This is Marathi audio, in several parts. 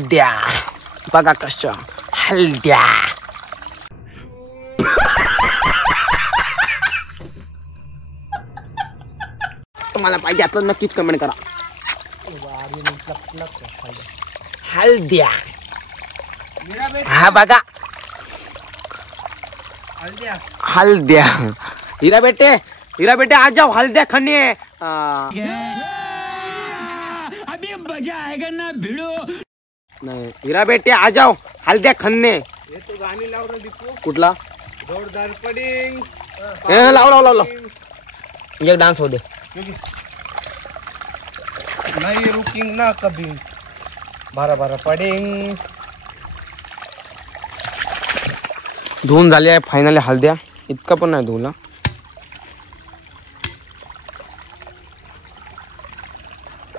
हळद्या बघा कशा हळद्या. तुम्हाला पाहिजे आता नक्कीच कमेंट करा. हळद्या हा बघा हल्द्या. हीरा बेटे आ जाओ हल्द्या खाने. अभी मजा आएगा ना भिड़ो. नाही हीरा बेटे आ जाओ हल्द्या खाने. तो गाणी लाव रे दीपू. कुठला जोरदार पडिंग. लाव एक डान्स हो दे. नाही रुकिंग ना कभी. बारा पडिंग. धुवून झाली आहे फायनली हळद्या. इतका पण नाही धुवला.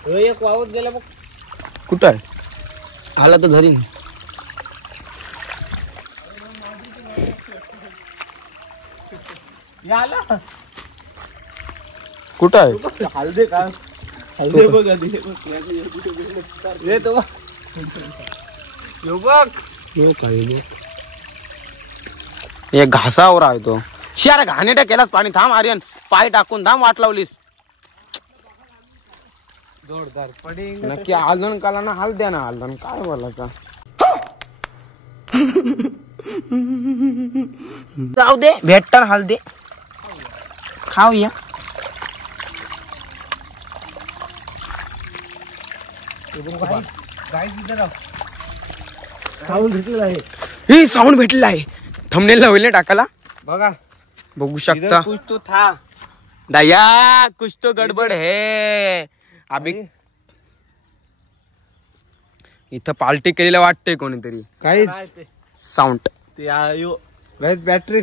एक वावत गेला बघ. कुठं आहे आला तर घरी. कुठं आहे हळदे का हळदे बघ आधी. ये तो यो बघ. एक घासावर आहे तो. शियार घाणेटा केलाच पाणी. थांब आर्यन पाय टाकून थांब वाट लावलीस. जोरदार पडिंग. नक्की हलदून काला ना हळद्या ना हलदून काय बोलायचा. जाऊ दे भेटतात हळदे खाऊया. साऊंड भेटलेला आहे. हे साऊंड भेटलेला आहे. थंबनेल होईल टाकायला बघा बघू शकता. कुछ तो था दया कुछ तो गडबड है. अभी इथं पार्टी केलेलं वाटतंय कोणीतरी. काही साऊंड ते आयो गाइस बॅटरी.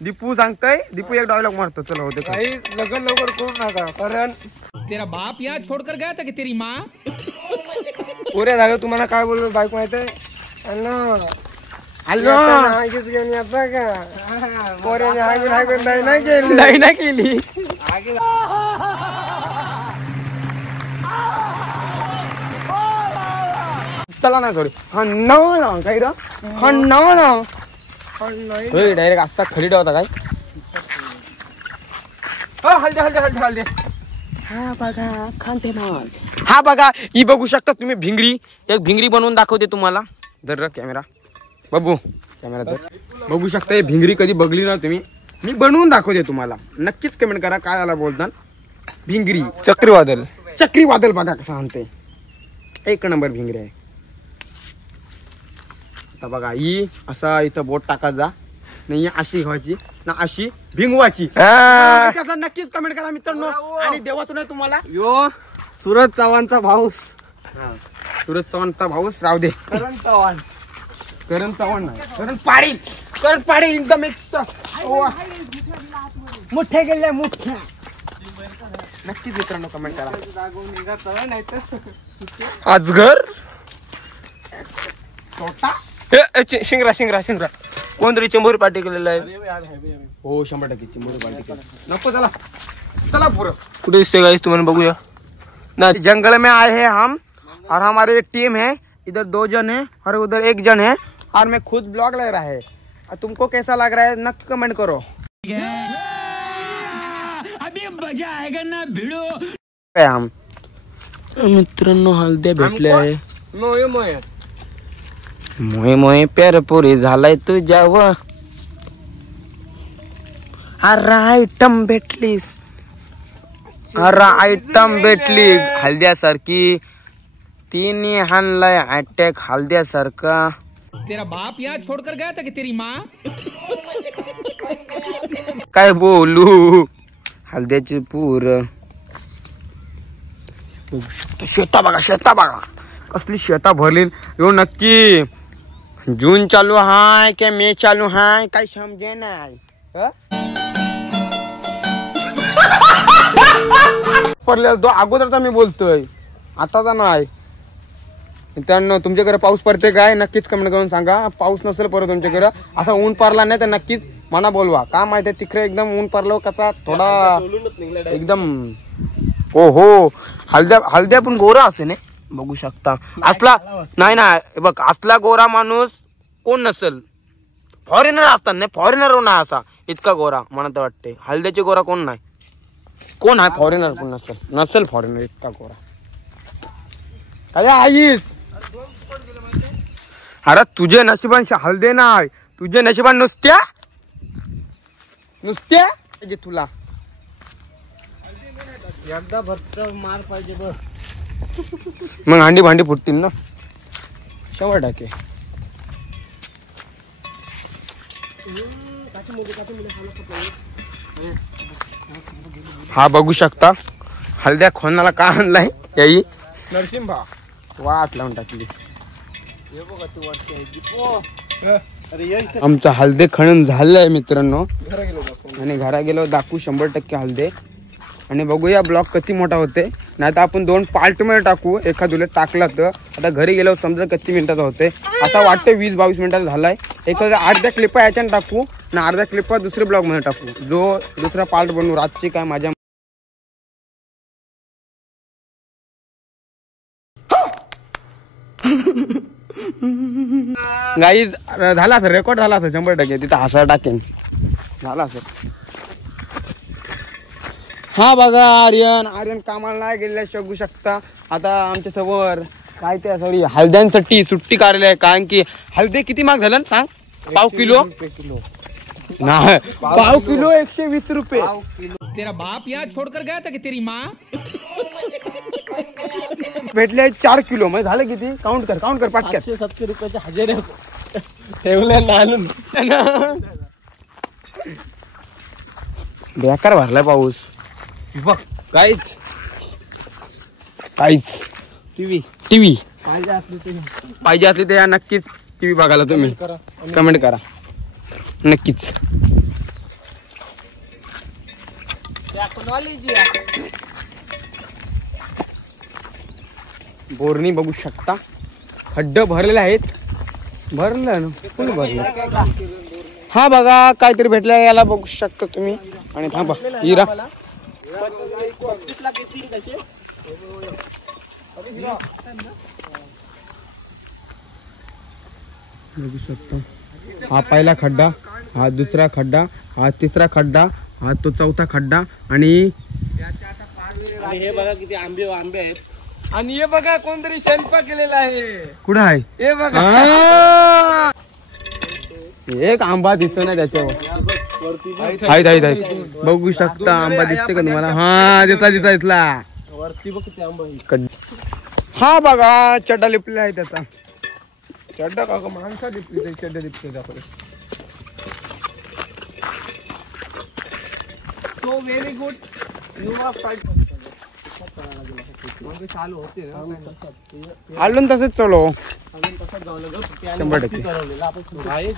दीपू सांगताय. दीपू एक डायलॉग मारतो. चला होते काही लग्न लवकर करू नका कारण तेरा बाप यहाँ छोड़कर गया था कि तेरी माँ. पुरे झालं. तुम्हाला काय बोललो बायको माहित आहे. हॅलो आगीच घेऊन येता का पोऱ्याने हागून नाही केली. नाही ना केली. चला ना थोडी. हा नाव ना काही रा. हा नाव ना डायरेक्ट असा खरी होता काय. हलदे. हा बघा खांते माल. हा बघा ही बघू शकता तुम्ही भिंगरी. एक भिंगरी बनवून दाखवते तुम्हाला. धर कॅमेरा बाबू कॅमेरा धर. बघू शकता ही भिंगरी कधी बघली ना तुम्ही. मी बनवून दाखवते तुम्हाला. नक्कीच कमेंट करा काय झाला बोलताना. भिंगरी चक्रीवादल बघा कसं म्हणते. एक नंबर भिंगरी आहे. आता बघा ही असा इथं बोट टाकायचा नाही अशी घ्यायची ना अशी भिंगवाची. नक्कीच कमेंट करा मित्रांनो. आणि देवाचं नाही तुम्हाला. यो सूरज चव्हाणचा भाऊस. सूरज चव्हाणचा भाऊस राहू दे. करण चव्हाण नाही करण पाडी एकदम एक मोठे गेले मोठ्या. नक्कीच मित्रांनो कमेंट करा. आजगर छोटा शिंगरा कोणतरी चंबोरी पार्टी केलेला आहे. हो 100% चिंबोरी पार्टी केली. नको चला पुरं. कुठे दिसते गाइस तुम्हाला बघूया ना. जंगल में आए हैं हम और हमारी एक टीम है. इधर 2 जन है और उधर 1 जन है और मैं खुद ब्लॉग ले रहा है. तुमको कैसा लग रहा है नक्की कमेंट करो. अभी मजा आएगा ना भिड़ो. हम मित्रांनो हळद्या भेटले आहे. मोहे प्यार पुरी झालाय तुझ्यावर. अरे आयटम भेटलीस. भेटली हळद्यासारखी. तिने हाणलाय अटॅक हळद्यासारखा. तेरा बाप यहाँ छोड़कर गया था कि तेरी माँ. काय बोलू. हळद्याची पूर. शेता बघा कसली शेता भरली. यो नक्की जून चालू हाय की मे चालू हाय काय समजे नाही. पडलेला तो अगोदरचा मी बोलतोय आताचा नाही. मित्रांनो तुमच्याकडे पाऊस पडते काय नक्कीच कमेंट करून सांगा. पाऊस नसेल परत तुमच्याकडे असा ऊन पडला नाही तर नक्कीच मना बोलवा. का माहिती तिकडे एकदम ऊन पडलो कसा थोडा एकदम हो हळद्या पण गोरा असते ना बघू शकता. असला नाही ना बघ असला गोरा माणूस कोण नसेल. फॉरेनर असतात नाही फॉरेनर नाही असा इतका गोरा मला तर वाटते. हळद्याचे गोरा कोण नाही कोण आहे फॉरेनर पण नसेल फॉरेनर इतका गोरा. काय आईस अरे तुझे नशिबान हळदे नाही तुझे नशिबान नुसत्या तुला एकदा भरत मार पाहिजे बघ. मग हांडी भांडी फुटतील ना 100%. हा बघू शकता हळद्या खोनाला का आणलाय याई नरसिंहा वाट लावून टाकली. हे बघा तू वाटते आमचा हळदे खणून झालंय मित्रांनो घरा गेलो आणि घरा गेलो दाखवू 100% हळदे. आणि बघूया ब्लॉग किती मोठा होते. नाही तर आपण 2 पार्ट मध्ये टाकू. एखाद टाकला तर आता घरी गेलो समजा किती मिनिटाचा होते. आता वाटतं 20-22 मिनिटाचा झालाय. एखाद्या अर्ध्या क्लिपा याच्यानं टाकू आणि अर्ध्या क्लिपा दुसऱ्या ब्लॉग मध्ये टाकू. जो दुसरा पार्ट बनवू रातची काय माझ्या गाईज झाला असेल रेकॉर्ड झाला असेल 100%. तिथं हसा टाकेन झाला असेल. हा बघा आर्यन कामाला नाही गेलेला बघू शकता. आता आमच्या समोर काय ते सॉरी हळद्यांसाठी सुट्टी काढलेली आहे. कारण की हळदे किती महाग झालं सांग. पाव किलो नाही पाव किलो 120 रुपये. तेरा बाप यहाँ छोड़कर गया था कि तेरी माँ. भेटले 4 किलो म्हणजे झालं किती काउंट कर पाटक्यात 700 रुपयाचे हजेरे ठेवले नानून बेकार भरलाय पाऊस. बघ काहीच टीव्ही पाहिजे असली तर नक्कीच टीव्ही बघायला तुम्ही कमेंट करा नक्कीच. बोरणी बघू शकता खड्ड भरलेले आहेत. भरलं ना कोणी भरलं. हा बघा काहीतरी भेटलं याला बघू शकता तुम्ही. आणि थांबा हिरा बघू शकता. हा पहिला खड्डा हा दुसरा खड्डा हा तिसरा खड्डा हा तो चौथा खड्डा. आणि हे बघा किती आंबे आहेत. आणि हे बघा कोणतरी स्वयंपाक केलेला आहे. कुठं आहे हे बघा एक आंबा दिसतो ना त्याच्यावर. बघू शकता आंबा दिसते का तुम्हाला. हा दिसला वरती बघ किती आंबा आहे. हा बघा चड्डा लिपलेला आहे त्याचा. चड्डा का माणसा लिपली चड्डा लिपते दाखवले. So very good you are fight चालू होते आलो तसंच चलो अजून तसंच जाऊ लागलं. 100%.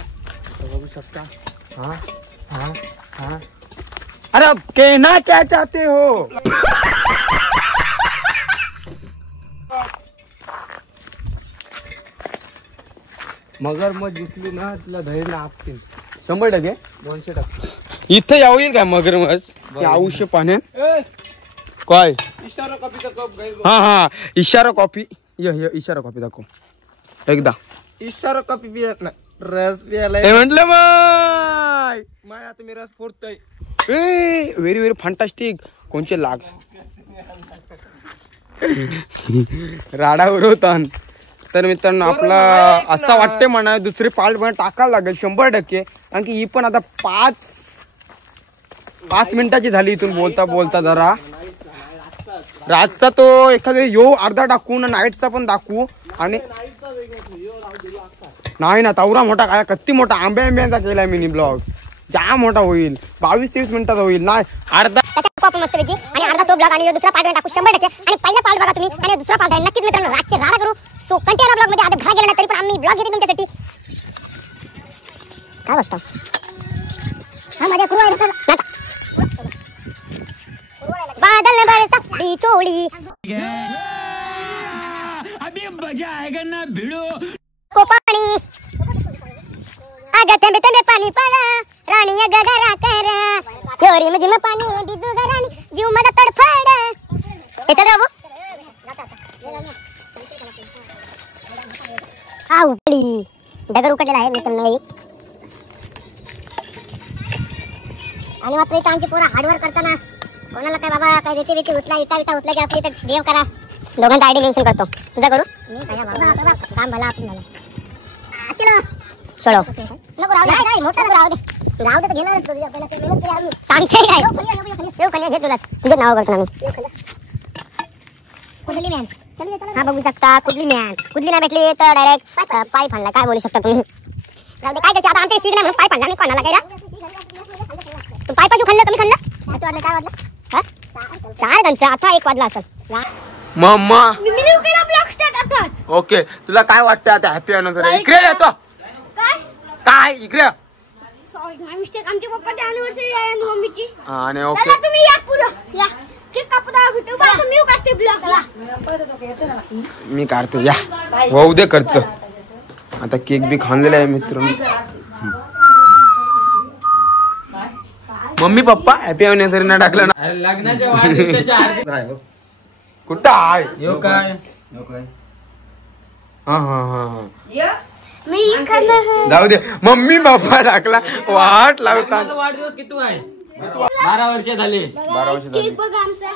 बघू शकता. अरे कहना क्या चाहते हो. मगर मग जिंकली ना तिला धैर्य आपतील 100%. 200%. इथं यावं येईल काय मगरमच्छ आयुष्य पाण्यात काय. इशारा कॉफीचा कप गाईस. हा इशारा कॉफी इशारा कॉफी दाखव एकदा. इशारा कॉफी पियत ना रस पियालाय हे म्हंटल माय आता मी रस फोडतोय. Very very fantastic. कोणचे लाग राडा उडवता. तर मित्रांनो आपला असं वाटते म्हणा दुसरी पार्ट पण टाकायला लागेल 100%. कारण की ही पण आता 5 मिनिटाची झाली. इथून बोलता जरा रातचा तो एखाद्या अर्धा टाकू ना नाईटचा पण दाखवू. आणि नाही ना तावरा मोठा काय किती मोठा आंब्यांचा केलाय मिनी ब्लॉग. जाम मोठा होईल 22-23 मिनिटाचा होईल. नाही अर्धा मस्तपैकी आणि अर्धा तो ब्लॉग आणि दुसरा पार्ट टाकू 100%. आणि पहिला पार्ट बघा तुम्ही आणि दुसरा पार्ट आहे नक्कीच मित्रांनो रातचे राडा करू. सो कंटिन्यू ब्लॉग मध्ये आता घरा गेला तरी पण आम्ही ब्लॉग घेते तुमच्यासाठी. काय वाटतं हा माझ्या क्रू आहे बादल बरसा बिचोली अभी मजा आएगा. आएगा ना भिड़ो को पाणी अगं थेंबे थेंबे पाणी पडा राणी अगं घरा कर योरी मुझी में पाणी बिजू राणी जीव माझा तडफड येतं रे बाबू हा उपली डगर उकडलेला आहे मित्रांनो आणि मात्र इथं आमची पोरं हार्डवर्क करताना कोणाला काय बाबा काय देते बिते उचला इटा उचला की आपली तर देव करा दोघांचा आयडी मेन्शन करतो तुझा करू मी काय बाबा काम भला आपण झालं चलो नको राहू दे मोठा नको राहू दे घेणार तुझ्या पहिला ते मेहनत केली आम्ही सांगते काय येऊ खाली घे तुला तुझे नाव करतो आम्ही कुठली मॅन हा बघू शकता कुठली नाही भेटली तर डायरेक्ट पाय फाडला काय बोलू शकता तुम्ही जाऊ दे काय करते आता आमच्या सीट नाही म्हणून पाय फाडला मी कोणाला काय तू पाय पाशू खाल्लं कमी खाल्लं वाजलं काय वाजलं हा 4 घंटे आता 1 वाजला असेल मम्मा ओके तुला काय वाटतं आता हॅपी अॅनिव्हर्सरी इकडे येतो काय इकडे आमच्या पप्पाची अॅनिव्हर्सरी आहे आणि मम्मीची आणि ओके तुम्ही या पुढं या केक कापता भेटू बा तुम्ही काढते ब्लॉगला मी काढतो या होऊ दे खर्च आता केक बी खाल्लेला आहे मित्रांनो मम्मी पप्पा हॅपी अॅनिव्हर्सरी ना टाकलं ना लग्नाच्या वाढदिवसाच्या कुठं आहे यो काय हा मी खाल्लं जाऊ दे मम्मी पप्पा टाकला वाट लावतात वाढदिवस किती आहे 12 वर्ष झाले 12 वर्ष झाली केक बघा आमचा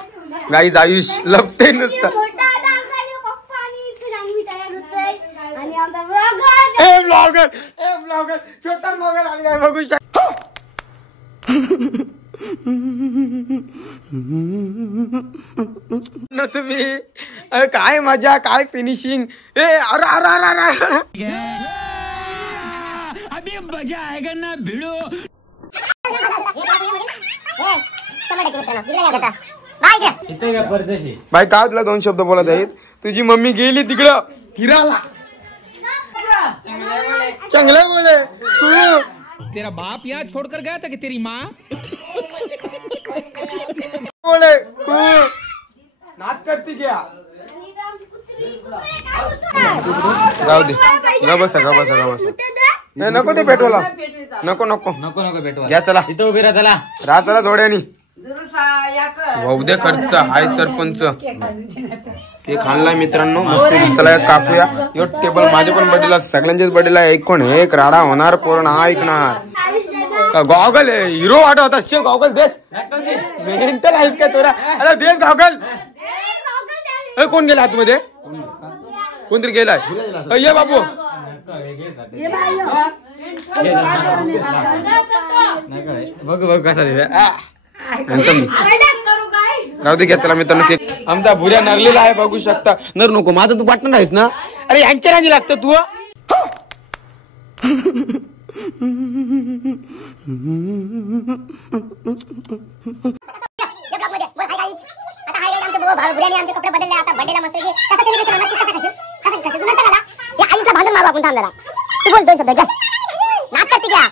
गाईज आयुष लपते नुसतं मोठा दादा आणि पप्पा आणि इथे जाऊन मी तयार होतोय आणि आमचा ब्लॉगर ए ब्लॉगर छोटा ब्लॉगर आलाय बघू शकता न तुम्ही अरे काय मजा काय फिनिशिंग ए अरे अरे अरे अरे अभी मजा आएगा ना भिड़ो इथे काय परदेशी बाई काय तुला 2 शब्द बोलत आहेत तुझी मम्मी गेली तिकडं फिरायला चांगलं बोले तू तेरा बाप यहाँ छोड़कर गया था कि तेरी माँ बोले तू नाच करती क्या जाऊ दे ग बसा नाही नको ते पेट्रोल नको नको भेटवा घ्या चला इथं उभी राहा राहा चला थोड्यानी वाहू दे खर्च हाय सरपंच केक आणलाय मित्रांनो मस्त चला कापूया यो टेबल माझ्या पण बर्थडेला सगळ्यांच्याच बर्थडेला एक कोण एक राडा होणार पूर्ण ऐकणार गॉगल हिरो वाटत शिव गॉगल देस मेंटल आहेस का तुला अरे देस गॉगल कोण गेला आतमध्ये कोणतरी गेलाय ये बाबू बघ कसा राहू दे घ्या चला मित्रांनो केक आमचा भुऱ्या नरलेला आहे बघू शकता नर नको माझं तू पार्टनर आहेस ना अरे यांच्या राजी लागतं तू आमचे कपडे बदलले आता बर्थडेला मस्त आयुषला बांधून मारू आपण थांब जरा तू बोल 2 शब्द नाच करते क्या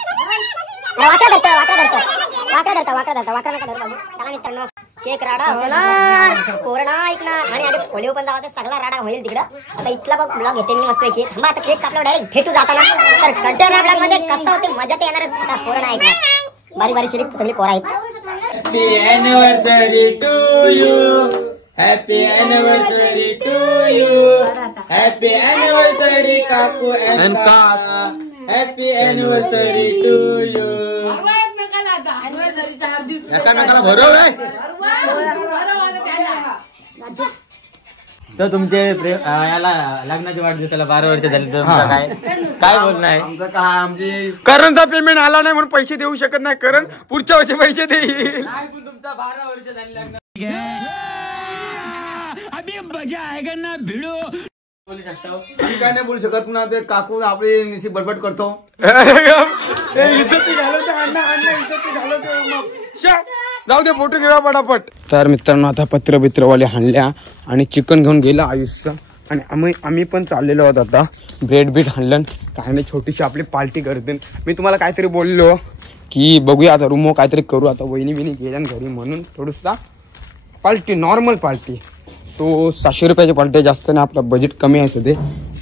चला मित्रांनो केक राडा होणार कोरोना ऐकणार आणि आधी पोलिओ पण जावा सगळा राडा होईल तिकडं आता इथला बघ ब्लॉग घेते मी मस्त केक थांबा आता केक कापला डायरेक्ट भेटू जाताना तर कंटेनर ब्लॉग मध्ये कसं होते मजा ते येणार कोरोना ऐकणार बारी बारी शिरीक सगळी पोरं आहेत happy anniversary to you happy anniversary to you happy anniversary काकू एंड काका हॅपी अॅनिव्हर्सरी टू यू एकामेकाला भरव तर तुमचे याला लग्नाच्या वाढदिवसाला 12 वर्ष झाली तर काय बोलणं आहे करणचा पेमेंट आला नाही म्हणून पैसे देऊ शकत नाही करण पुढच्या वर्षी पैसे देईल तुमचा 12 वर्ष झाली लग्न अभी मजा आएगा ना भिड़ो बोलू शकता काय नाही बोलू शकत ना ते काकू आपली निशी बडबड करतो जाऊ दे फोटो घेऊया पटापट तर मित्रांनो आता पत्रवाले हाणल्या आणि चिकन घेऊन गेला आयुष्य आणि आम्ही पण चाललेलो आहोत आता ब्रेड बीट हाणलं काय नाही छोटीशी आपली पार्टी करते मी तुम्हाला काहीतरी बोललो की बघूया आता रूमो काहीतरी करू आता वहिनी गेल्या घरी म्हणून थोडंसा पार्टी नॉर्मल पार्टी तो 700 रुपयाची पार्टी जास्त नाही आपला बजेट कमी आहे ते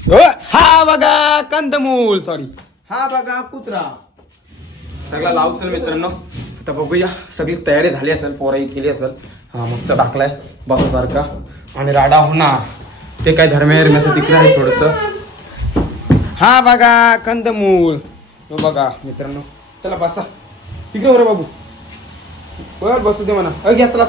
हा बघा कंदमूल, सॉरी हा बघा कुत्रा. सगळा लाव चल मित्रांनो. आता बघूया सगळी तयारी झाली असेल, पोराई केली असेल. हा मस्त टाकलाय बसासारखा आणि राडा होणार. ते काय धर्म्याचं तिकडे आहे थोडस. हा बघा कंदमूल, हो बघा मित्रांनो. चला बसा तिकडे बरं बाबू, बर बसू दे म्हणा. घेतला